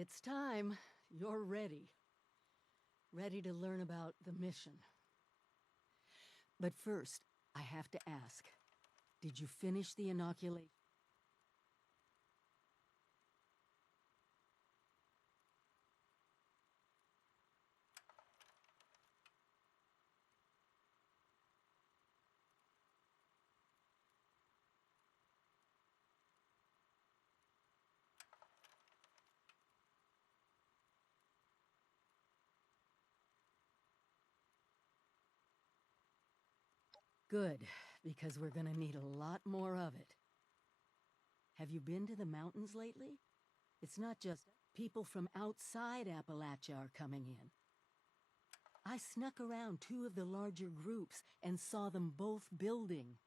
It's time. You're ready. Ready to learn about the mission. But first, I have to ask, did you finish the inoculation? Good, because we're gonna need a lot more of it. Have you been to the mountains lately? It's not just people from outside Appalachia are coming in. I snuck around two of the larger groups and saw them both building.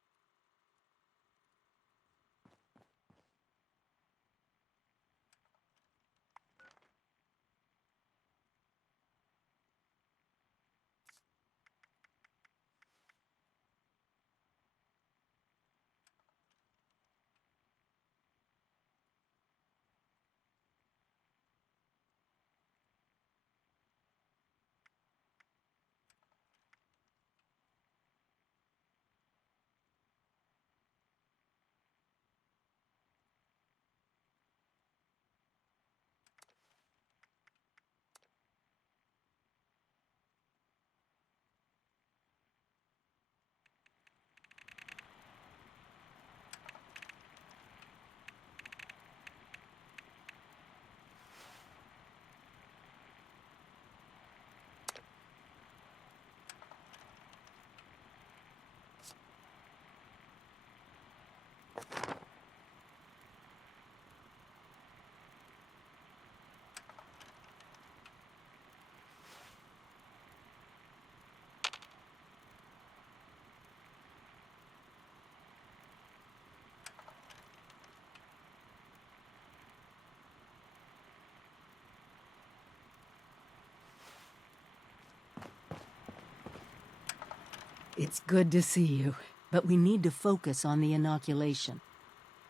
It's good to see you, but we need to focus on the inoculation.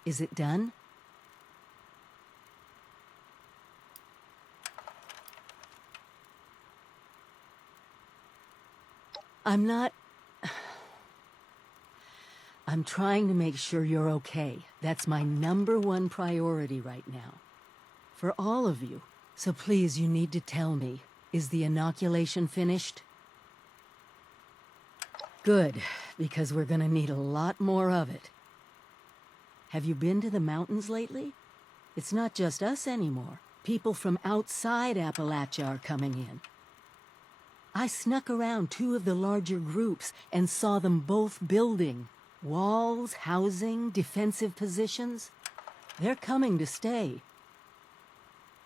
Is it done? I'm trying to make sure you're okay. That's my #1 priority right now. For all of you. So please, you need to tell me, is the inoculation finished? Good, because we're gonna need a lot more of it. Have you been to the mountains lately? It's not just us anymore. People from outside Appalachia are coming in. I snuck around two of the larger groups and saw them both building. Walls, housing, defensive positions. They're coming to stay.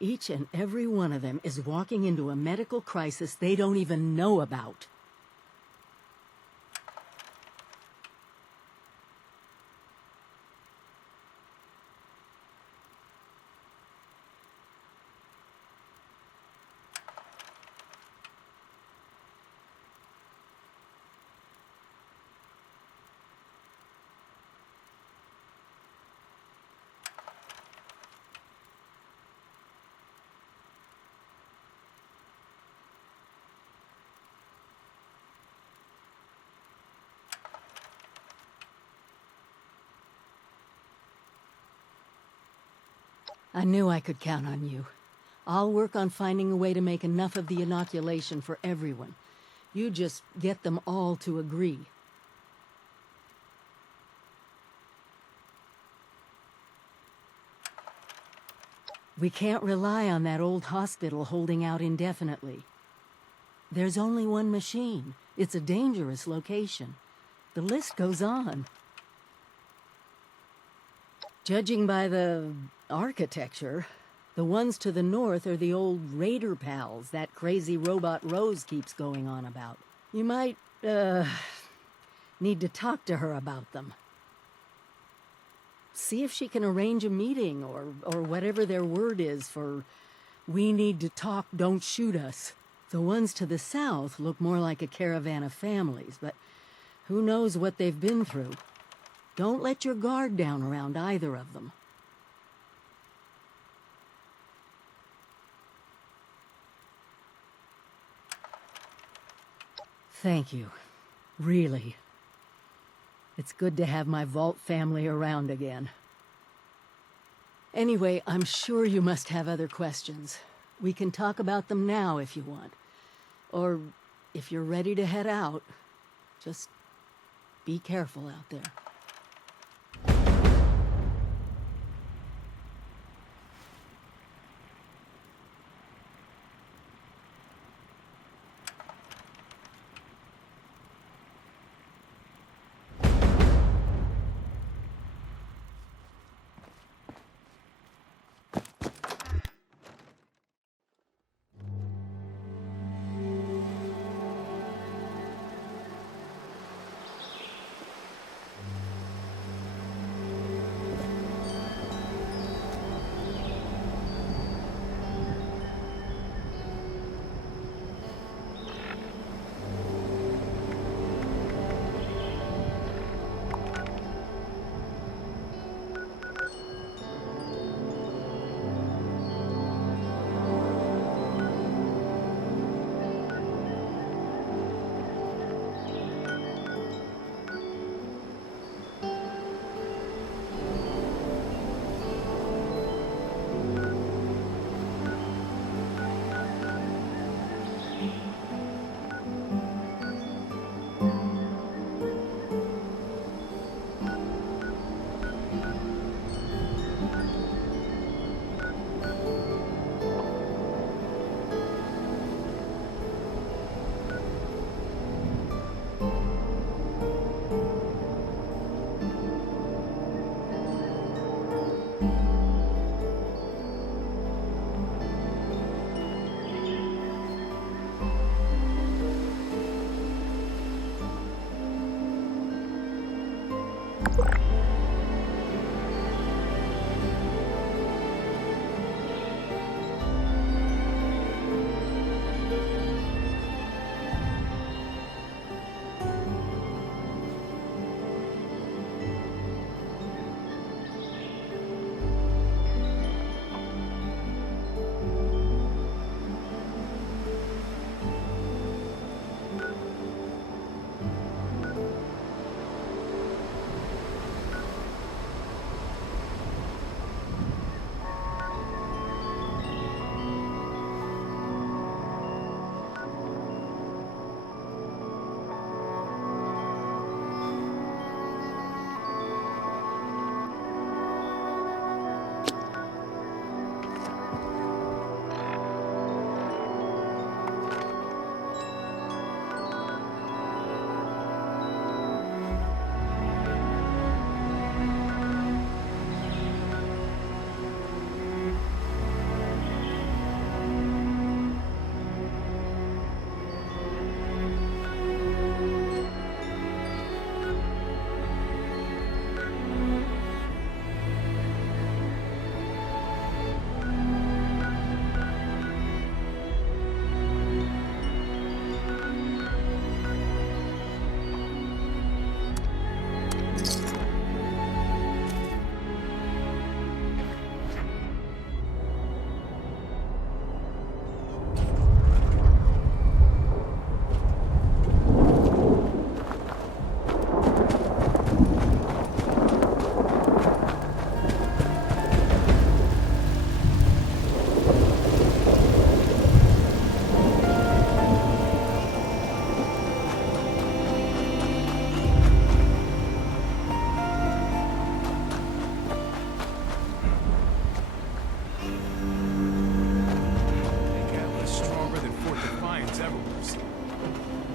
Each and every one of them is walking into a medical crisis they don't even know about. I knew I could count on you. I'll work on finding a way to make enough of the inoculation for everyone. You just get them all to agree. We can't rely on that old hospital holding out indefinitely. There's only one machine. It's a dangerous location. The list goes on. Judging by the architecture, the ones to the north are the old Raider pals that crazy robot Rose keeps going on about. You might, need to talk to her about them. See if she can arrange a meeting or whatever their word is for "we need to talk, don't shoot us." The ones to the south look more like a caravan of families, but who knows what they've been through. Don't let your guard down around either of them. Thank you. Really. It's good to have my vault family around again. Anyway, I'm sure you must have other questions. We can talk about them now if you want. Or if you're ready to head out, just be careful out there.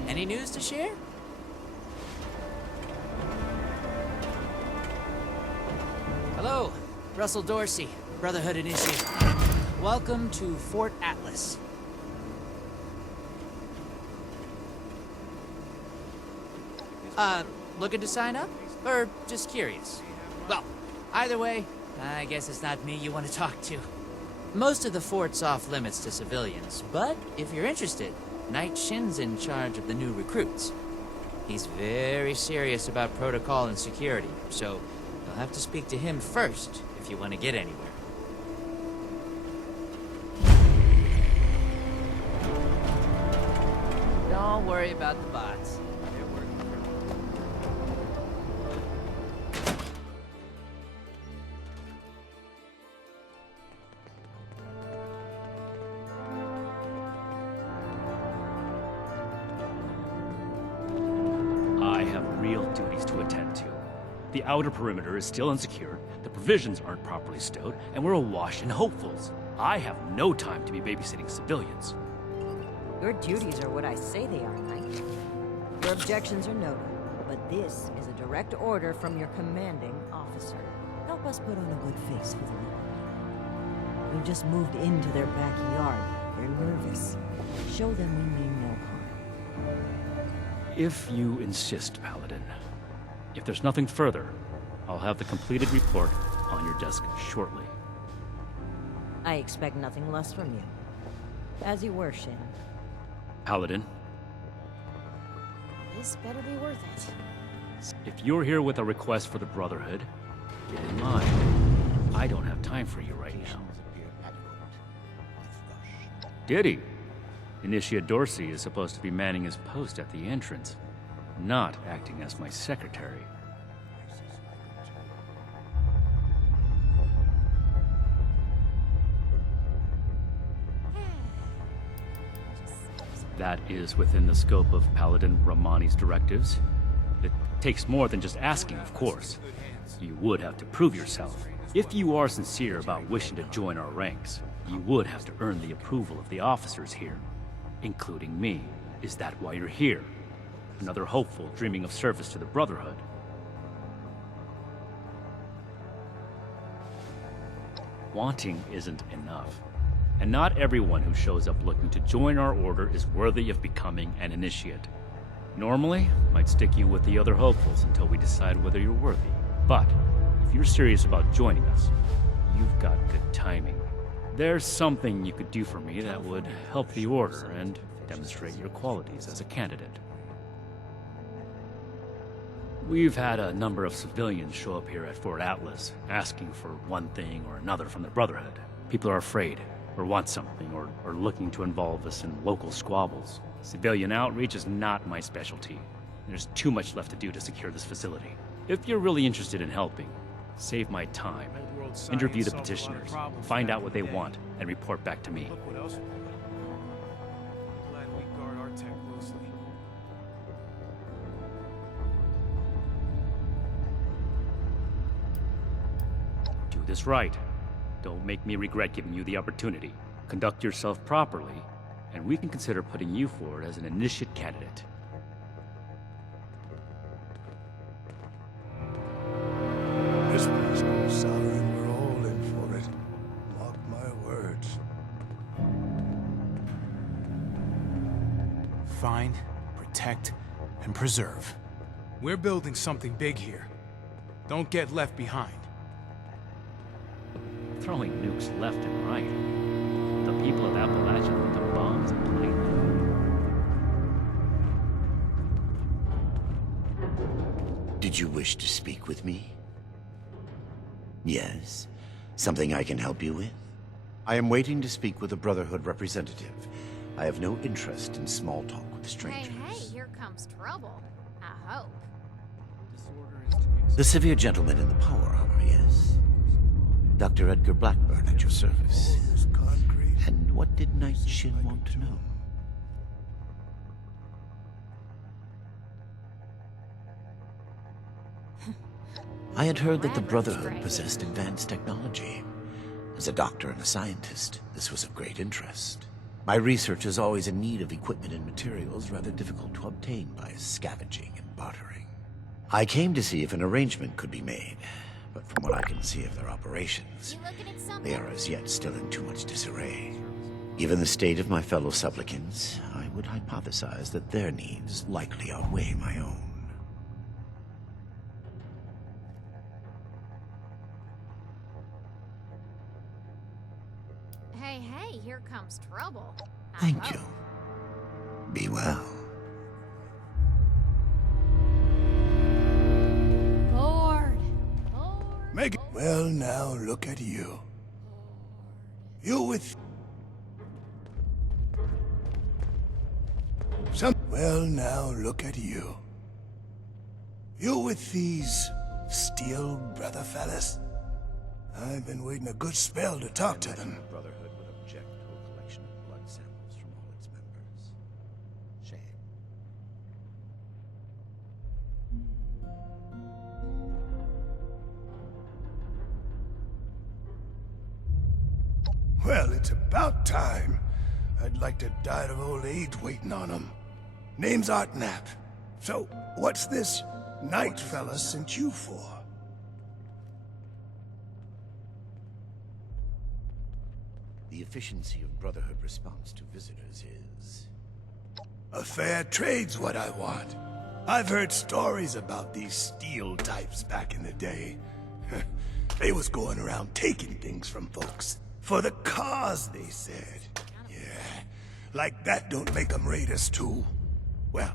Any news to share? Hello, Russell Dorsey, Brotherhood Initiate. Welcome to Fort Atlas. Looking to sign up? Or just curious? Well, either way, I guess it's not me you want to talk to. Most of the fort's off limits to civilians, but if you're interested, Knight Shin's in charge of the new recruits. He's very serious about protocol and security, so you'll have to speak to him first if you want to get anywhere. Don't worry about the bots. I have real duties to attend to. The outer perimeter is still insecure, the provisions aren't properly stowed, and we're awash in hopefuls. I have no time to be babysitting civilians. Your duties are what I say they are, Knight. Your objections are noted, but this is a direct order from your commanding officer. Help us put on a good face for the Lord. We've just moved into their backyard. They're nervous. Show them we mean no harm. If you insist, Paladin. If there's nothing further, I'll have the completed report on your desk shortly. I expect nothing less from you. As you were, Shin. Paladin, This better be worth it. if you're here with a request for the Brotherhood, get in line. I don't have time for you right now. Diddy. Initiate Dorsey is supposed to be manning his post at the entrance, not acting as my secretary. That is within the scope of Paladin Romani's directives. It takes more than just asking, of course. You would have to prove yourself. If you are sincere about wishing to join our ranks, you would have to earn the approval of the officers here, including me. Is that why you're here? Another hopeful dreaming of service to the Brotherhood? Wanting isn't enough. And not everyone who shows up looking to join our order is worthy of becoming an initiate. Normally, I'd stick you with the other hopefuls until we decide whether you're worthy. But if you're serious about joining us, you've got good timing. There's something you could do for me that would help the order and demonstrate your qualities as a candidate. We've had a number of civilians show up here at Fort Atlas, asking for one thing or another from the Brotherhood. People are afraid, or want something, or are looking to involve us in local squabbles. Civilian outreach is not my specialty. There's too much left to do to secure this facility. If you're really interested in helping, save my time. Interview the petitioners, find out what they want, and report back to me. Look what else we got. Glad we guard our tech closely. Do this right. Don't make me regret giving you the opportunity. Conduct yourself properly, and we can consider putting you forward as an initiate candidate. This one's going sour and we're all in for it. Mark my words. Find, protect, and preserve. We're building something big here. Don't get left behind. Throwing nukes left and right. The people of Appalachia think of bombs and lightning. Did you wish to speak with me? Yes? Something I can help you with? I am waiting to speak with a Brotherhood representative. I have no interest in small talk with strangers. Hey, here comes trouble. I hope. The severe gentleman in the power armor, yes? Dr. Edgar Blackburn at your service. All this concrete. And what did Knight Shin want to know? I had heard that the Brotherhood possessed advanced technology. As a doctor and a scientist, this was of great interest. My research is always in need of equipment and materials rather difficult to obtain by scavenging and bartering. I came to see if an arrangement could be made, but from what I can see of their operations, You looking at something? they are as yet still in too much disarray. Given the state of my fellow supplicants, I would hypothesize that their needs likely outweigh my own. Hey, here comes trouble. I Thank hope. you. Be well. Lord. Make it. Well, now look at you. You with... Well, now look at you. You with these Steel Brother fellas? I've been waiting a good spell to talk to them. The Brotherhood would object to a collection of blood samples from all its members. Shame. Well, it's about time. I'd like to die of old age waiting on them. Name's Art Knapp. So, what's this Knight fella sent you for? The efficiency of Brotherhood response to visitors is... A fair trade's what I want. I've heard stories about these steel types back in the day. They was going around taking things from folks. For the cause, they said. Yeah, like that don't make them raiders too. Well,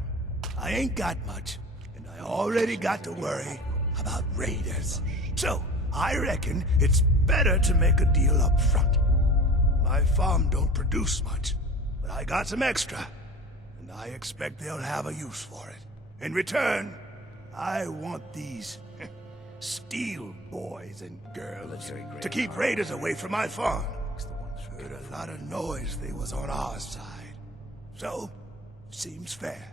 I ain't got much, and I already got to worry about raiders. So, I reckon it's better to make a deal up front. My farm don't produce much, but I got some extra, and I expect they'll have a use for it. In return, I want these steel boys and girls to keep raiders away from my farm. Heard a lot of noise they was on our side. So, seems fair.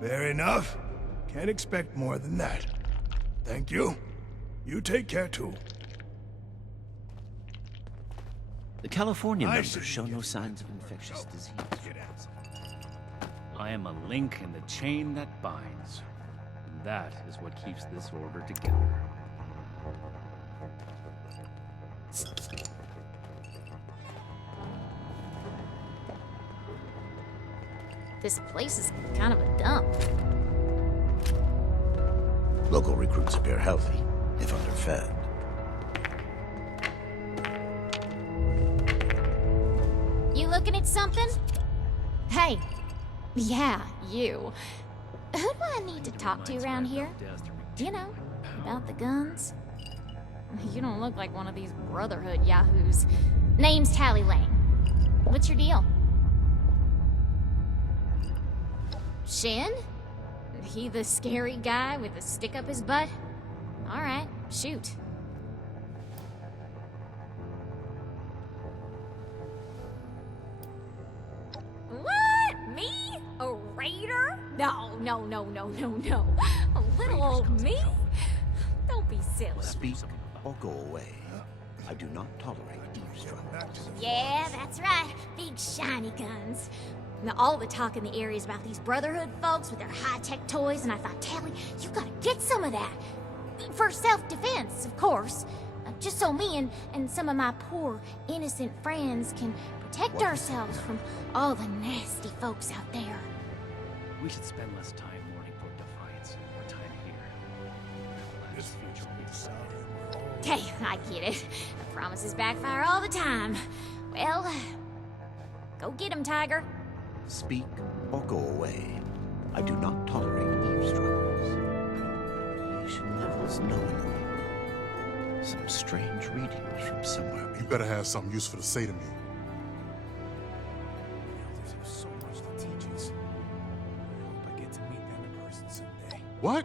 Fair enough. Can't expect more than that. Thank you. You take care too. The California I members should show get no back signs to of work. infectious Oh, disease. get out. I am a link in the chain that binds. And that is what keeps this order together. This place is kind of a dump. Local recruits appear healthy, if underfed. You looking at something? Hey. Yeah, you. Who do I need to talk to around here? You know, about the guns? You don't look like one of these Brotherhood yahoos. Name's Tally Lane. What's your deal? Shin? He the scary guy with the stick up his butt? Alright, shoot. What? Me? A raider? No. A little old me? Don't be silly. Speak or go away. I do not tolerate eavesdropping. Yeah, that's right. Big shiny guns. Now, all the talk in the area is about these Brotherhood folks with their high-tech toys, and I thought, Tally, you gotta get some of that. For self-defense, of course. Just so me and some of my poor, innocent friends can protect ourselves from all the nasty folks out there. We should spend less time mourning for defiance, more time here. This future will be decided. Hey, I get it. Promises backfire all the time. Well, go get him, Tiger. Speak or go away. I do not tolerate eavesdroppers. Radiation levels knowingly. Some strange readings from somewhere. You better have something useful to say to me. The elders have so much to teach us. I hope I get to meet them in person someday. What?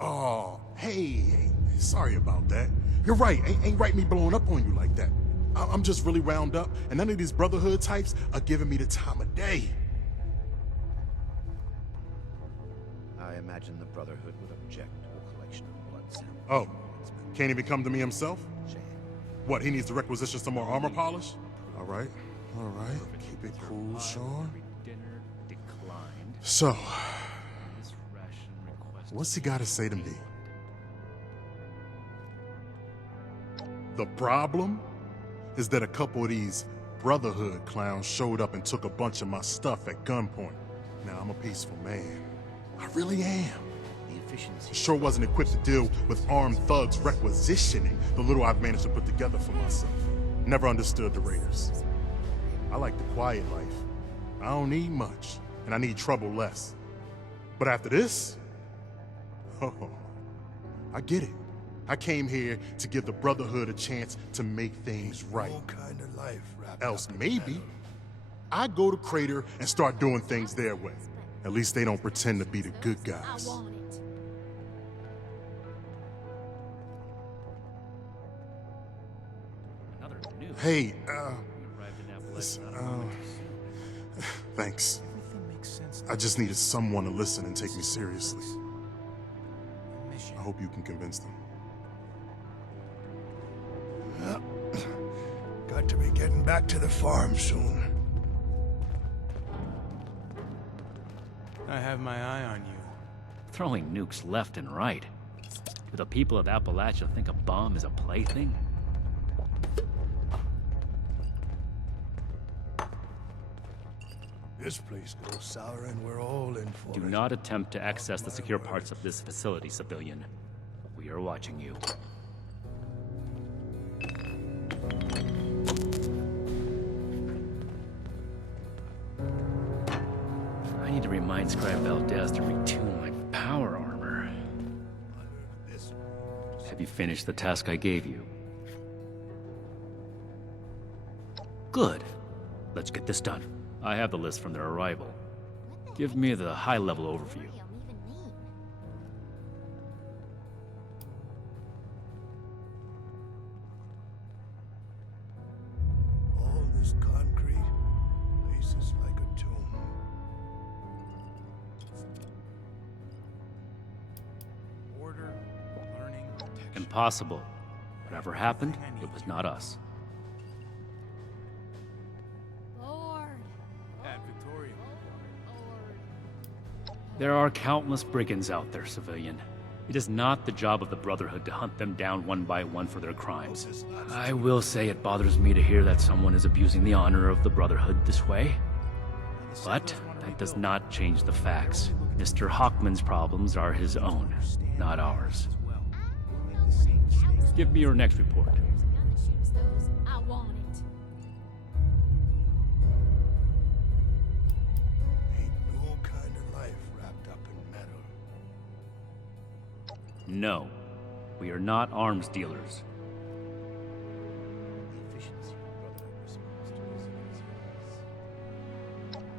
Oh, hey, sorry about that. You're right, ain't right me blowing up on you like that. I'm just really wound up, and none of these Brotherhood types are giving me the time of day. I imagine the Brotherhood would object to a collection of blood samples. Oh, can't even come to me himself? Shame. What, he needs to requisition some more armor polish? All right. Keep it cool, Sean. Dinner declined. So, This ration request. what's he got to say to me? The problem is that a couple of these Brotherhood clowns showed up and took a bunch of my stuff at gunpoint. Now, I'm a peaceful man. I really am. The efficiency. Sure wasn't equipped to deal with armed thugs requisitioning the little I've managed to put together for myself. Never understood the Raiders. I like the quiet life. I don't need much, and I need trouble less. But after this, oh, I get it. I came here to give the Brotherhood a chance to make things right. All kind of life wrapped Else up in maybe metal. I go to Crater and start doing things their way. At least they don't pretend to be the good I guys. want it. Another new. Hey, We arrived in Appalachia listen, not a moment too soon. thanks. Everything makes sense. I just needed someone to listen and take me seriously. Mission. I hope you can convince them. Got to be getting back to the farm soon. I have my eye on you. Throwing nukes left and right. Do the people of Appalachia think a bomb is a plaything? This place goes sour and we're all in for Do it. not attempt to access the secure parts of this facility, civilian. We are watching you. I need to remind Scribe Valdez to retune my power armor. This Have you finished the task I gave you? Good. Let's get this done. I have the list from their arrival. Give me the high-level overview. What do you even mean? all this concrete, place is like a tomb. Order, learning, protection. Impossible. Whatever happened, it was not us. Lord. At Victoria. There are countless brigands out there, civilian. It is not the job of the Brotherhood to hunt them down one by one for their crimes. I will say it bothers me to hear that someone is abusing the honor of the Brotherhood this way. But that does not change the facts. Mr. Hawkman's problems are his own, not ours. Give me your next report. There's a gun that shoots those. I want it. Ain't no kind of life wrapped up in metal. No, we are not arms dealers.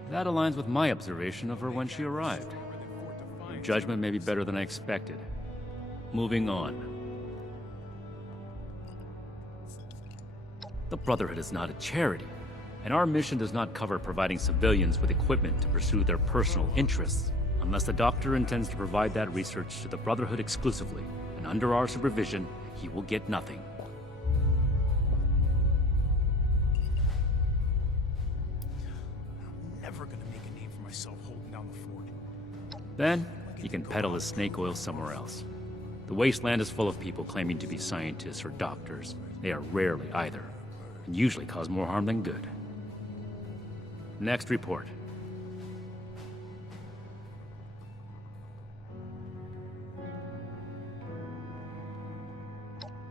That aligns with my observation of her when she arrived. Your judgment may be better than I expected. Moving on. The Brotherhood is not a charity, and our mission does not cover providing civilians with equipment to pursue their personal interests, unless the Doctor intends to provide that research to the Brotherhood exclusively, and under our supervision, he will get nothing. I'm never gonna make a name for myself holding down the fort. Then, he can peddle his snake oil somewhere else. The wasteland is full of people claiming to be scientists or doctors. They are rarely either, and usually cause more harm than good. Next report.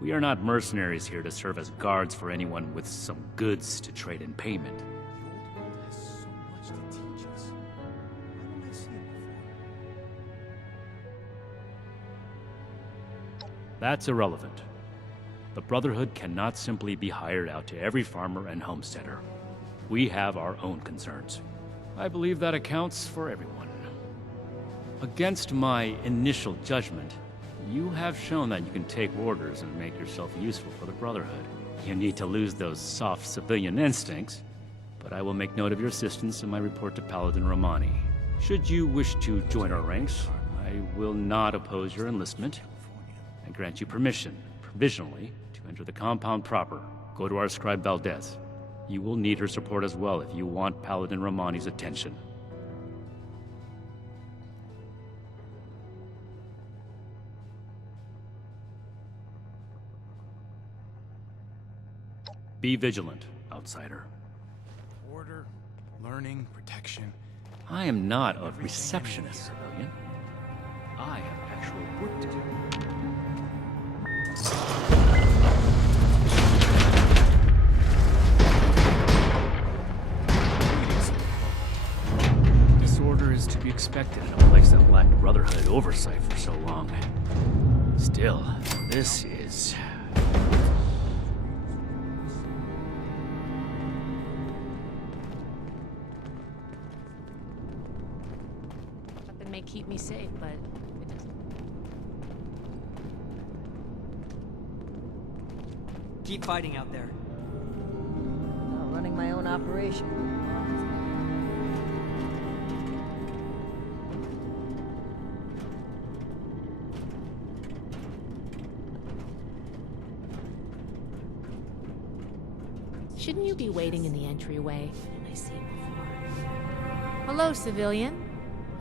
We are not mercenaries here to serve as guards for anyone with some goods to trade in payment. The old world has so much to teach us. Why don't I see it before? That's irrelevant. The Brotherhood cannot simply be hired out to every farmer and homesteader. We have our own concerns. I believe that accounts for everyone. Against my initial judgment, you have shown that you can take orders and make yourself useful for the Brotherhood. You need to lose those soft civilian instincts, but I will make note of your assistance in my report to Paladin Romani. Should you wish to join our ranks, I will not oppose your enlistment. I grant you permission, provisionally, to enter the compound proper. Go to our scribe Valdez. You will need her support as well if you want Paladin Romani's attention. Be vigilant, outsider. Order, learning, protection. I am not a receptionist, civilian. I have actual work to do. Disorder is to be expected in a place that lacked Brotherhood oversight for so long. Still, this is... Something may keep me safe, but it doesn't. Keep fighting out there. Not running my own operation. Shouldn't you be waiting in the entryway? Didn't I see you before? Hello, civilian.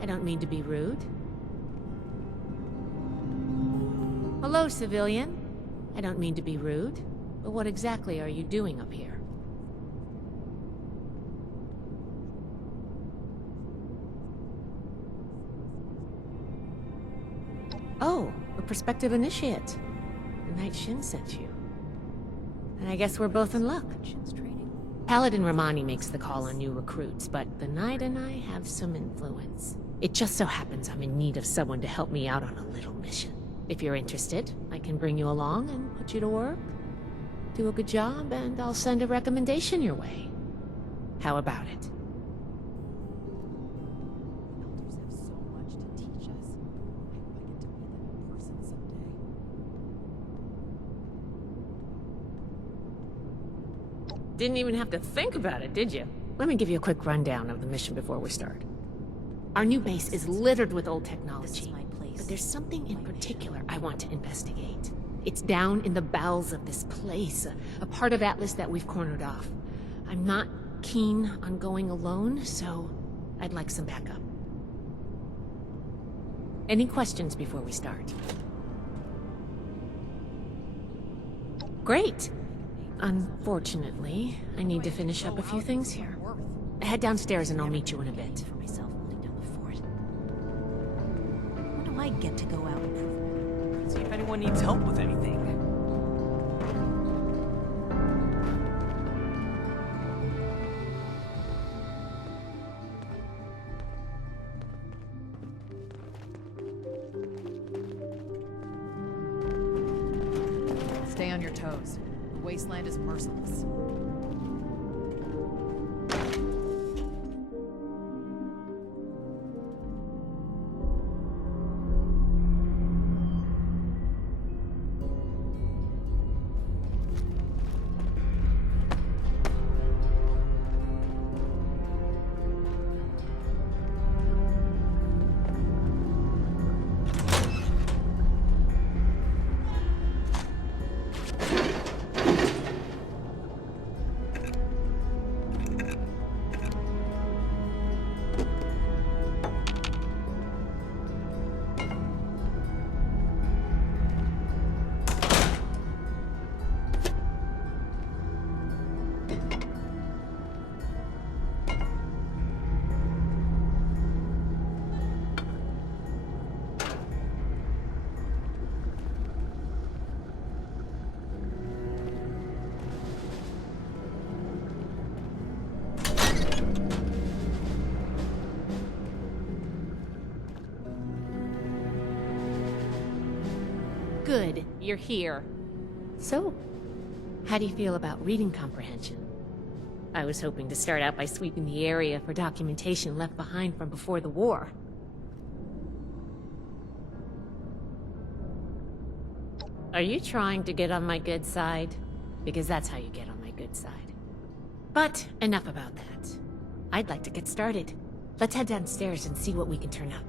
I don't mean to be rude. Hello, civilian. I don't mean to be rude, but what exactly are you doing up here? Oh, a prospective initiate. The Knight Shin sent you. And I guess we're both in luck. Paladin Romani makes the call on new recruits, but the Knight and I have some influence. It just so happens I'm in need of someone to help me out on a little mission. If you're interested, I can bring you along and put you to work. Do a good job, and I'll send a recommendation your way. How about it? Elders have so much to teach us. I hope I get to meet them in person someday. Didn't even have to think about it, did you? Let me give you a quick rundown of the mission before we start. Our new base is littered with old technology, but there's something in particular I want to investigate. It's down in the bowels of this place, a part of Atlas that we've cornered off. I'm not keen on going alone, so I'd like some backup. Any questions before we start? Great! Unfortunately, I need to finish up a few things here. Head downstairs and I'll meet you in a bit. For myself holding down the fort. When do I get to go out and prove? See if anyone needs help with anything. Stay on your toes. The wasteland is merciless. Good, you're here. So, how do you feel about reading comprehension? I was hoping to start out by sweeping the area for documentation left behind from before the war. Are you trying to get on my good side? Because that's how you get on my good side. But enough about that. I'd like to get started. Let's head downstairs and see what we can turn up.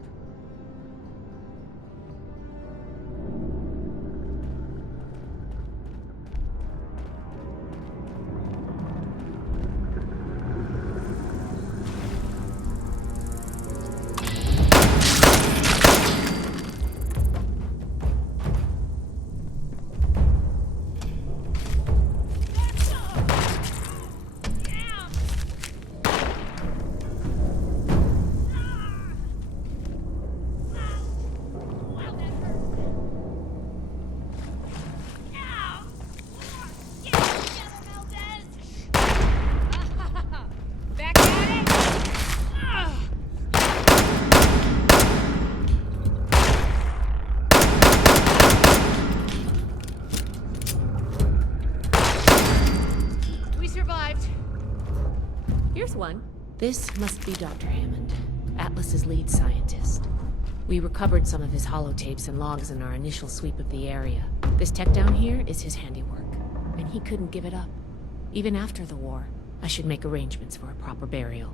This must be Dr. Hammond, Atlas's lead scientist. We recovered some of his holotapes and logs in our initial sweep of the area. This tech down here is his handiwork, and he couldn't give it up. Even after the war, I should make arrangements for a proper burial.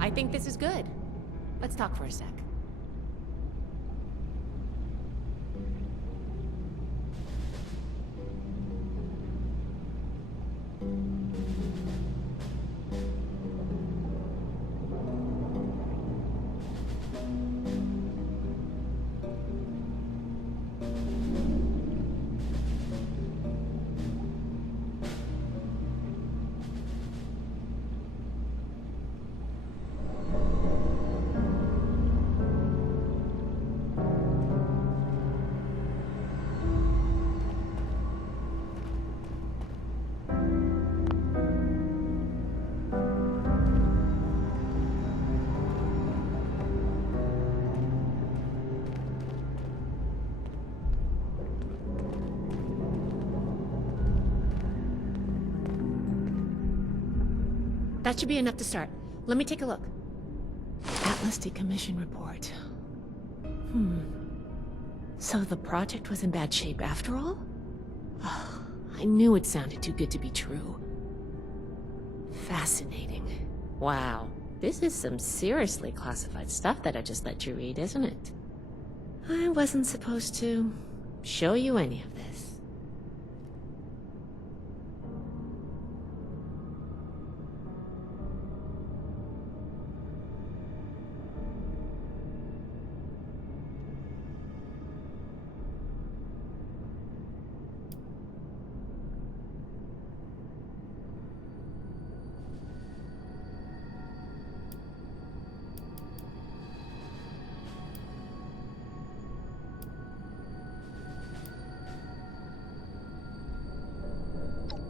I think this is good. Let's talk for a sec. That should be enough to start. Let me take a look. Atlas decommission report. So the project was in bad shape after all? Oh, I knew it sounded too good to be true. Fascinating. Wow. This is some seriously classified stuff that I just let you read, isn't it? I wasn't supposed to show you any of this.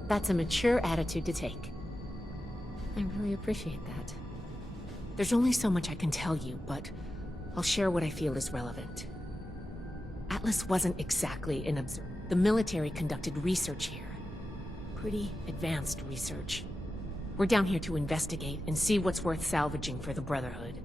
That's a mature attitude to take. I really appreciate that. There's only so much I can tell you, but I'll share what I feel is relevant. Atlas wasn't exactly an observer. The military conducted research here. Pretty advanced research. We're down here to investigate and see what's worth salvaging for the Brotherhood.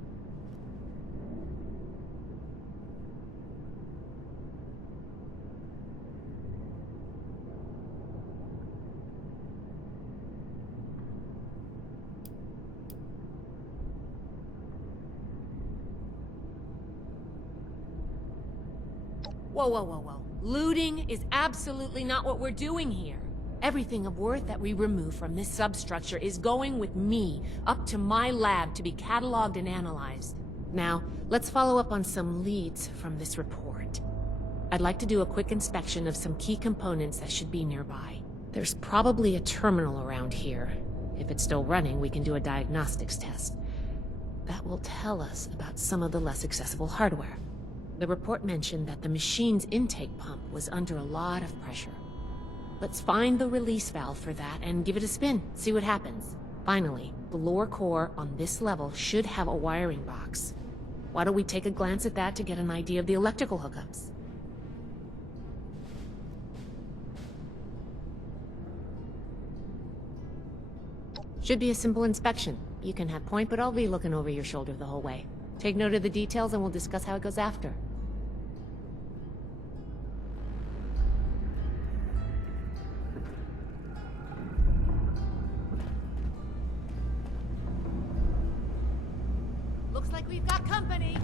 Whoa, whoa, whoa, whoa. Looting is absolutely not what we're doing here. Everything of worth that we remove from this substructure is going with me, up to my lab to be cataloged and analyzed. Now, let's follow up on some leads from this report. I'd like to do a quick inspection of some key components that should be nearby. There's probably a terminal around here. If it's still running, we can do a diagnostics test. That will tell us about some of the less accessible hardware. The report mentioned that the machine's intake pump was under a lot of pressure. Let's find the release valve for that and give it a spin, see what happens. Finally, the lower core on this level should have a wiring box. Why don't we take a glance at that to get an idea of the electrical hookups? Should be a simple inspection. You can have point, but I'll be looking over your shoulder the whole way. Take note of the details and we'll discuss how it goes after. Looks like we've got company.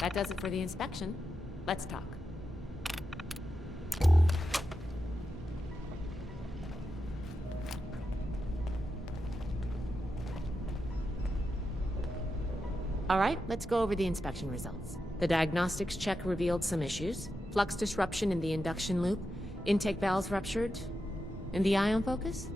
That does it for the inspection. Let's talk. All right, let's go over the inspection results. The diagnostics check revealed some issues. Flux disruption in the induction loop, intake valves ruptured, and the ion focus?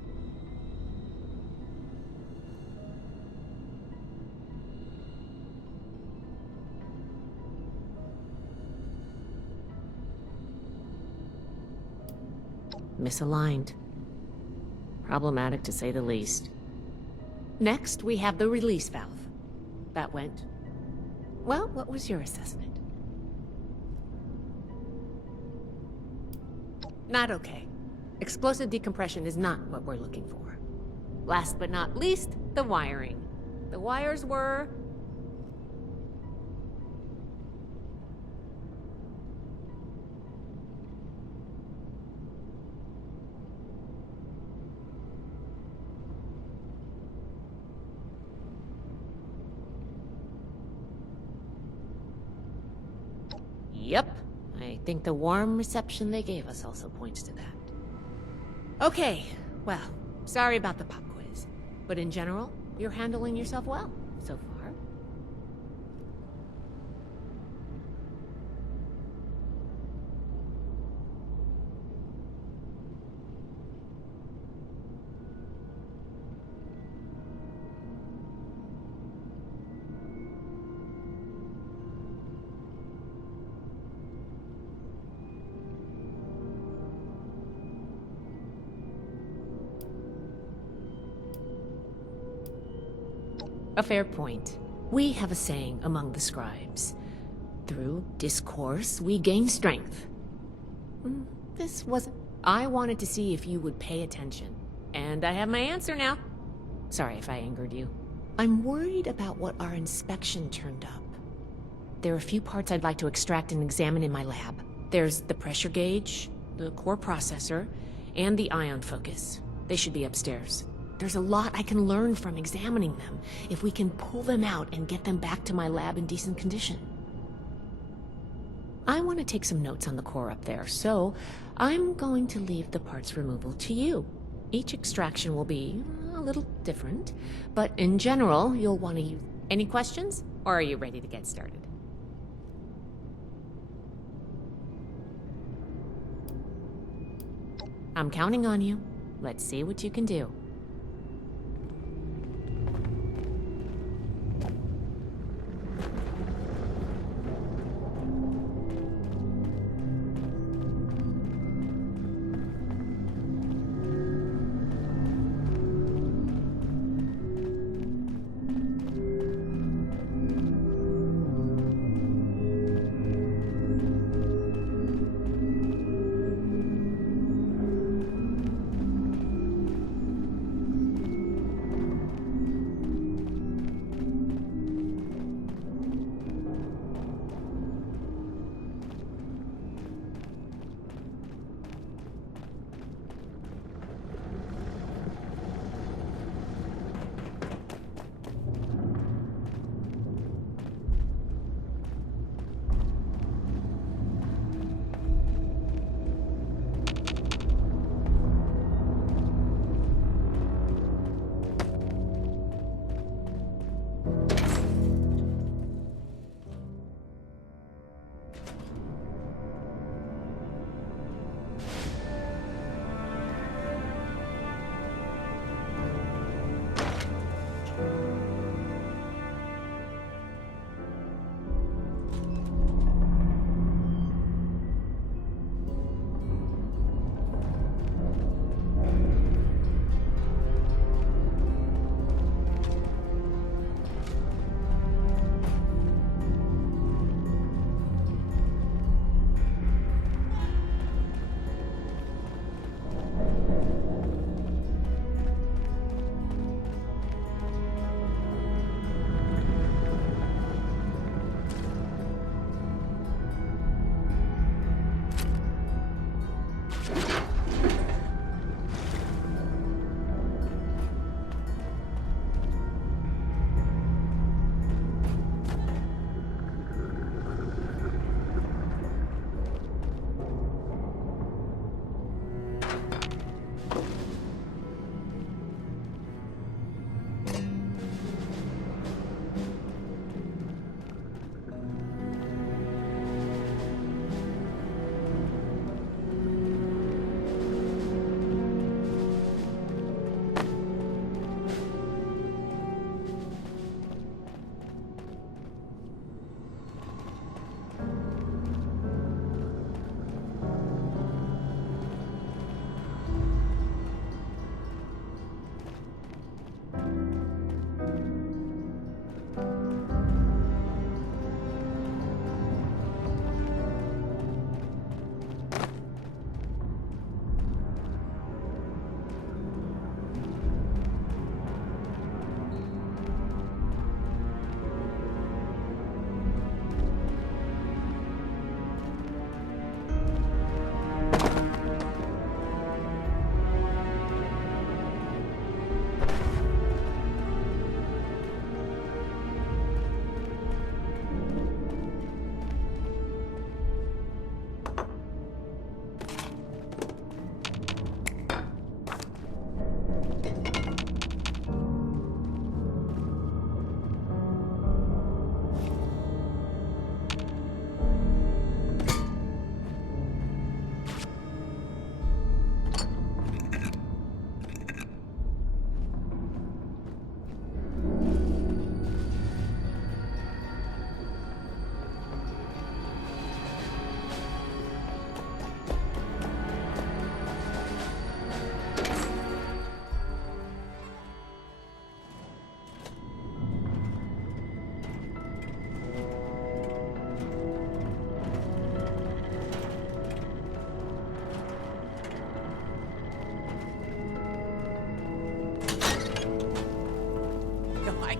Misaligned. Problematic to say the least. Next, we have the release valve. That went... Well, what was your assessment? Not okay. Explosive decompression is not what we're looking for. Last but not least, the wiring. The wires were... Yep. I think the warm reception they gave us also points to that. Okay, well, sorry about the pop quiz. But in general, you're handling yourself well, so far. A fair point. We have a saying among the scribes. Through discourse, we gain strength. This wasn't... I wanted to see if you would pay attention. And I have my answer now. Sorry if I angered you. I'm worried about what our inspection turned up. There are a few parts I'd like to extract and examine in my lab. There's the pressure gauge, the core processor, and the ion focus. They should be upstairs. There's a lot I can learn from examining them, if we can pull them out and get them back to my lab in decent condition. I want to take some notes on the core up there, so I'm going to leave the parts removal to you. Each extraction will be a little different, but in general, you'll want to use... Any questions, or are you ready to get started? I'm counting on you. Let's see what you can do.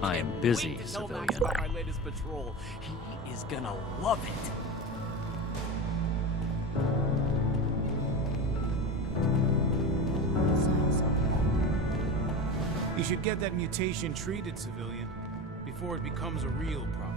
can't I am busy, wait to tell civilian. Max about my latest patrol. He is gonna love it. You should get that mutation treated, civilian, before it becomes a real problem.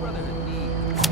Brotherhood needs.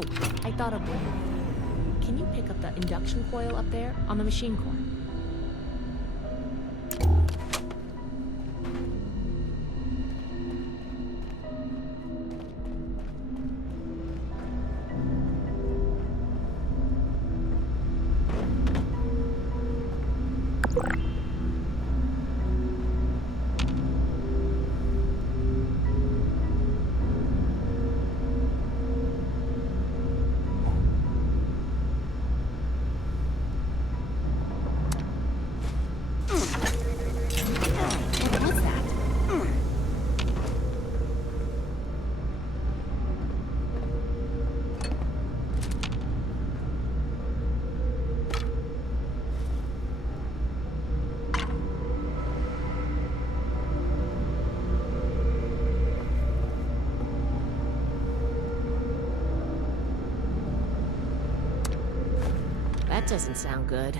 Oh, I thought of one more thing. Can you pick up the induction coil up there on the machine core? What's that? That doesn't sound good.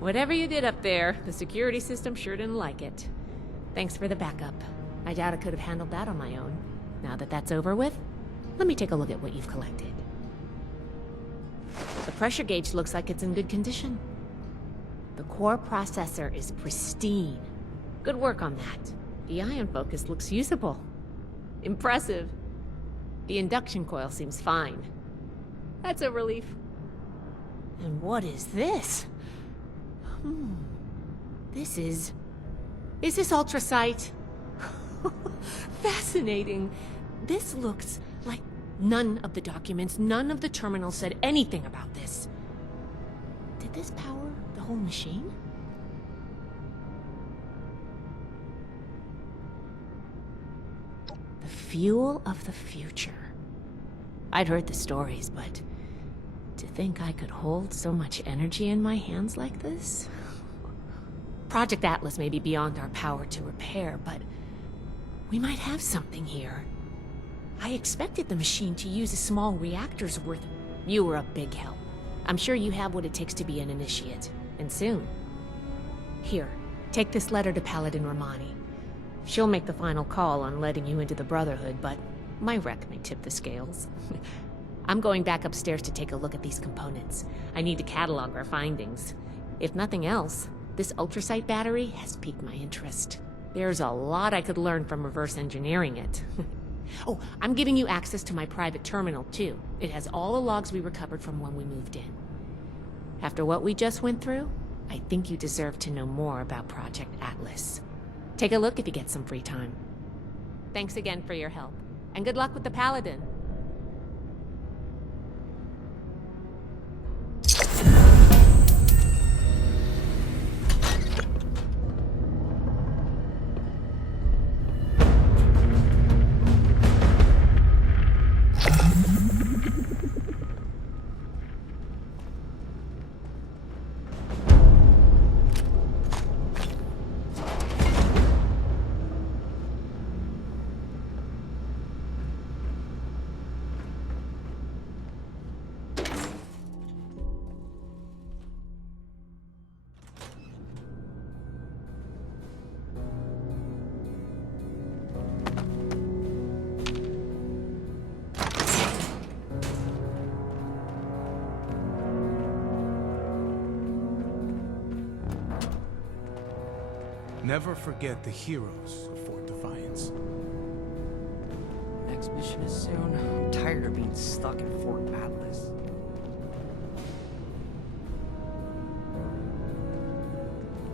Whatever you did up there, the security system sure didn't like it. Thanks for the backup. I doubt I could have handled that on my own. Now that that's over with, let me take a look at what you've collected. The pressure gauge looks like it's in good condition. The core processor is pristine. Good work on that. The ion focus looks usable. Impressive. The induction coil seems fine. That's a relief. And what is this? This is... Is this ultrasight? Fascinating. This looks like none of the documents, none of the terminals said anything about this. Did this power the whole machine? The fuel of the future. I'd heard the stories, but to think I could hold so much energy in my hands like this? Project Atlas may be beyond our power to repair, but we might have something here. I expected the machine to use a small reactor's worth. You were a big help. I'm sure you have what it takes to be an initiate, and soon. Here, take this letter to Paladin Romani. She'll make the final call on letting you into the Brotherhood, but my wreck may tip the scales. I'm going back upstairs to take a look at these components. I need to catalog our findings. If nothing else, this ultrasight battery has piqued my interest. There's a lot I could learn from reverse engineering it. Oh, I'm giving you access to my private terminal, too. It has all the logs we recovered from when we moved in. After what we just went through, I think you deserve to know more about Project Atlas. Take a look if you get some free time. Thanks again for your help, and good luck with the Paladin. Never forget the heroes of Fort Defiance. Next mission is soon. I'm tired of being stuck in Fort Atlas.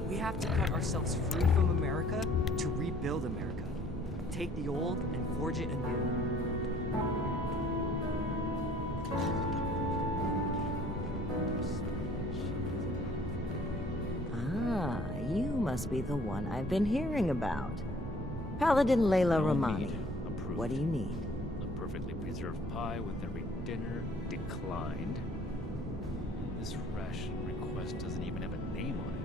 We have to cut ourselves free from America to rebuild America. Take the old and forge it anew. Ah, you must be the one I've been hearing about. Paladin Layla Romani. What do you need? A perfectly preserved pie with every dinner declined. This ration request doesn't even have a name on it.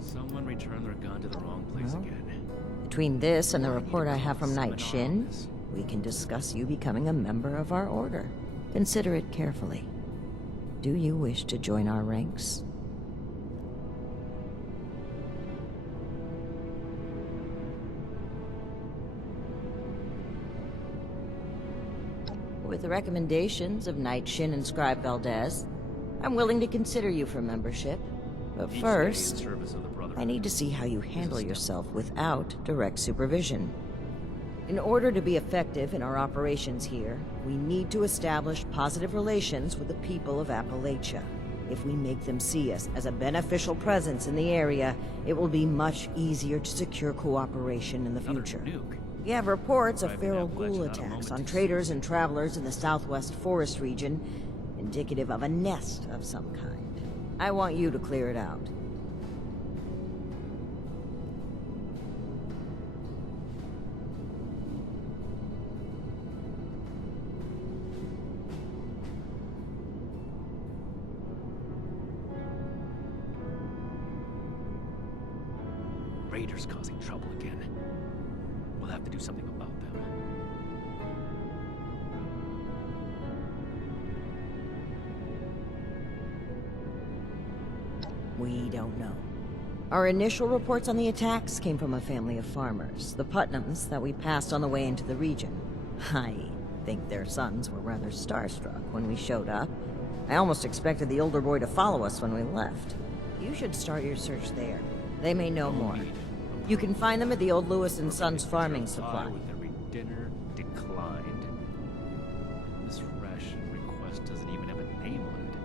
Someone returned their gun to the wrong place again. Between this and the report I have from Night Shin, we can discuss you becoming a member of our order. Consider it carefully. Do you wish to join our ranks? With the recommendations of Night Shin and Scribe Valdez, I'm willing to consider you for membership. But first, I need to see how you handle yourself without direct supervision. In order to be effective in our operations here, we need to establish positive relations with the people of Appalachia. If we make them see us as a beneficial presence in the area, it will be much easier to secure cooperation in the future. We have reports of feral ghoul attacks on traders and travelers in the southwest forest region, indicative of a nest of some kind. I want you to clear it out. raiders causing trouble again. We'll have to do something about them. We don't know. Our initial reports on the attacks came from a family of farmers, the Putnams, that we passed on the way into the region. I think their sons were rather starstruck when we showed up. I almost expected the older boy to follow us when we left. You should start your search there. They may know more. You can find them at the old Lewis and Sons farming supply. With every dinner declined. This ration request doesn't even have a name on it.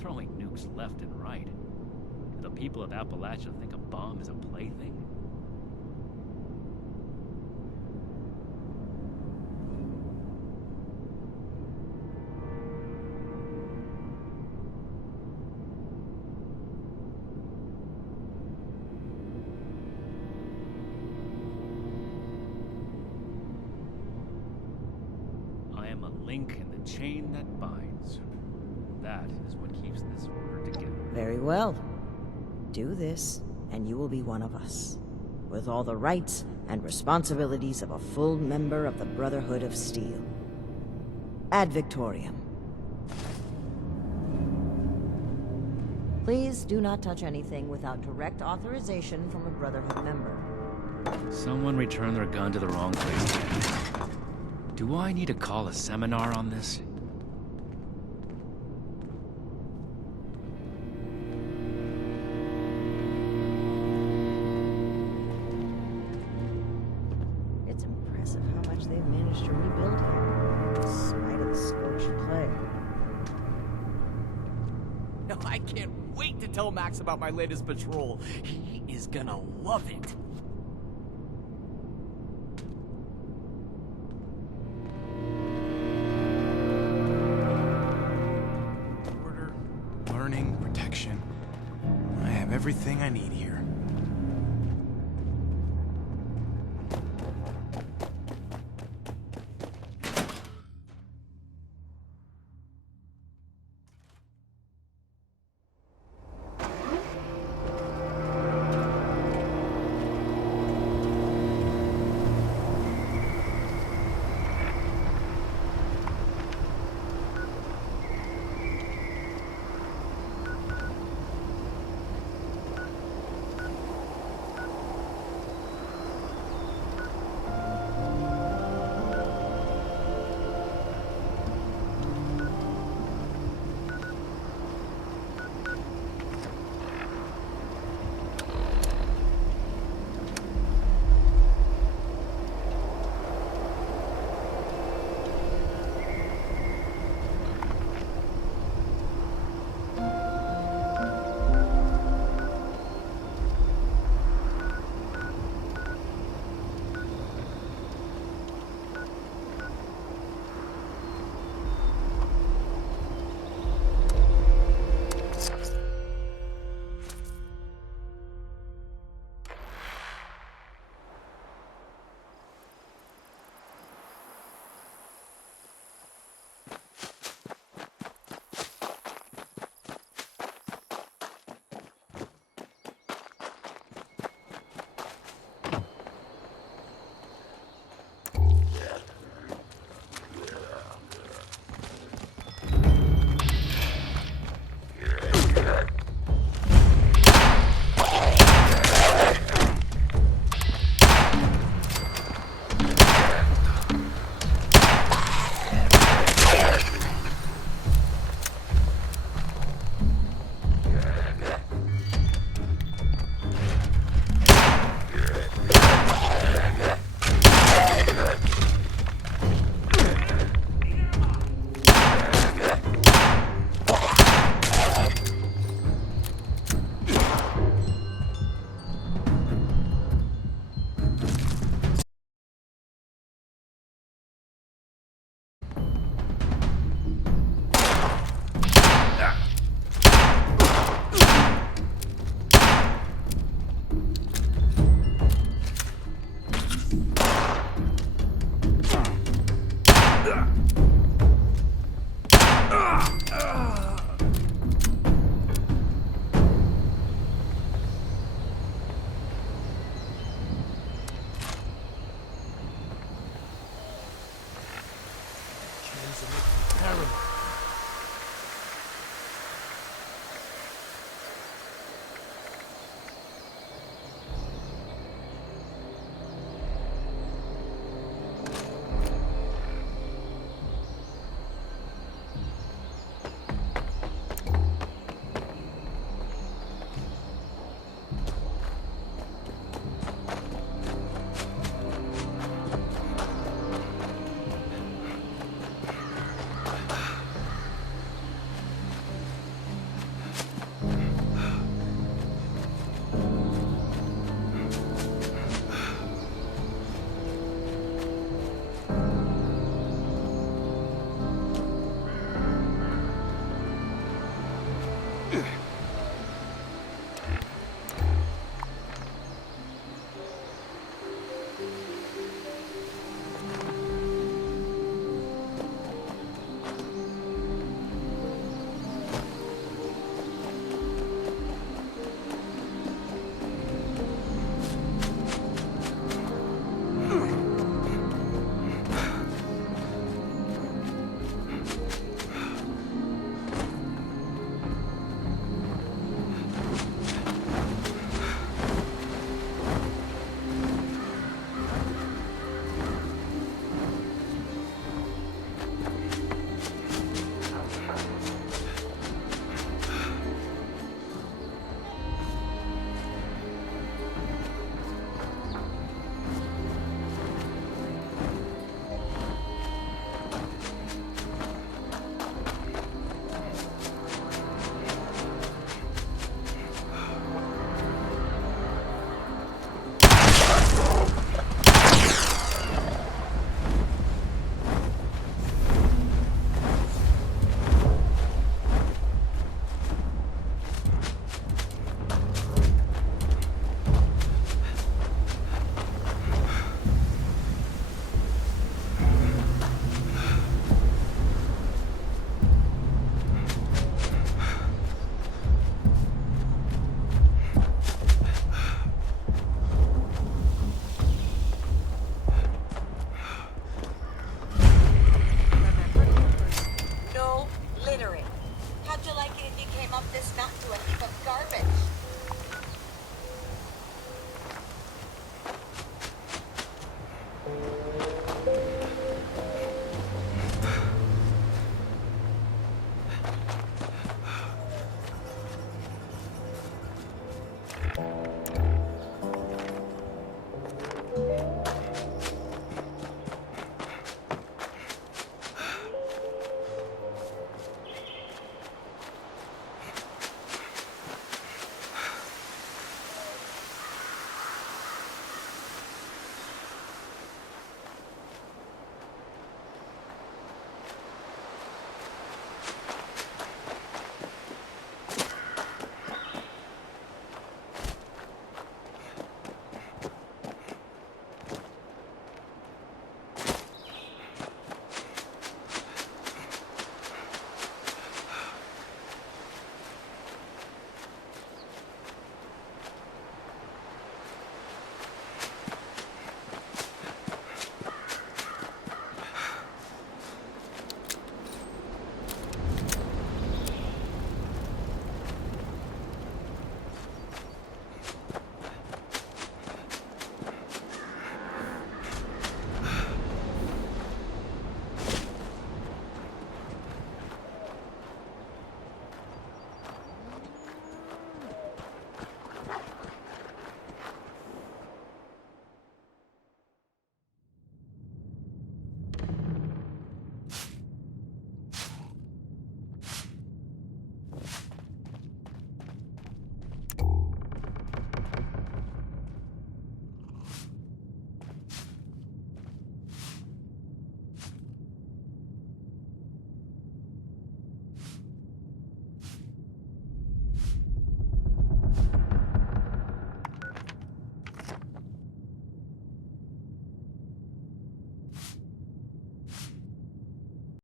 Throwing nukes left and right. Do the people of Appalachia think a bomb is a plaything? I am a link in the chain that binds. That is what keeps this order together. Very well. Do this, and you will be one of us, with all the rights and responsibilities of a full member of the Brotherhood of Steel. Ad Victoriam. Please do not touch anything without direct authorization from a Brotherhood member. Someone returned their gun to the wrong place again. Do I need to call a seminar on this? It's impressive how much they've managed to rebuild here, in spite of the scorched clay. I can't wait to tell Max about my latest patrol. He is gonna love it. Order, learning, protection. I have everything I need here.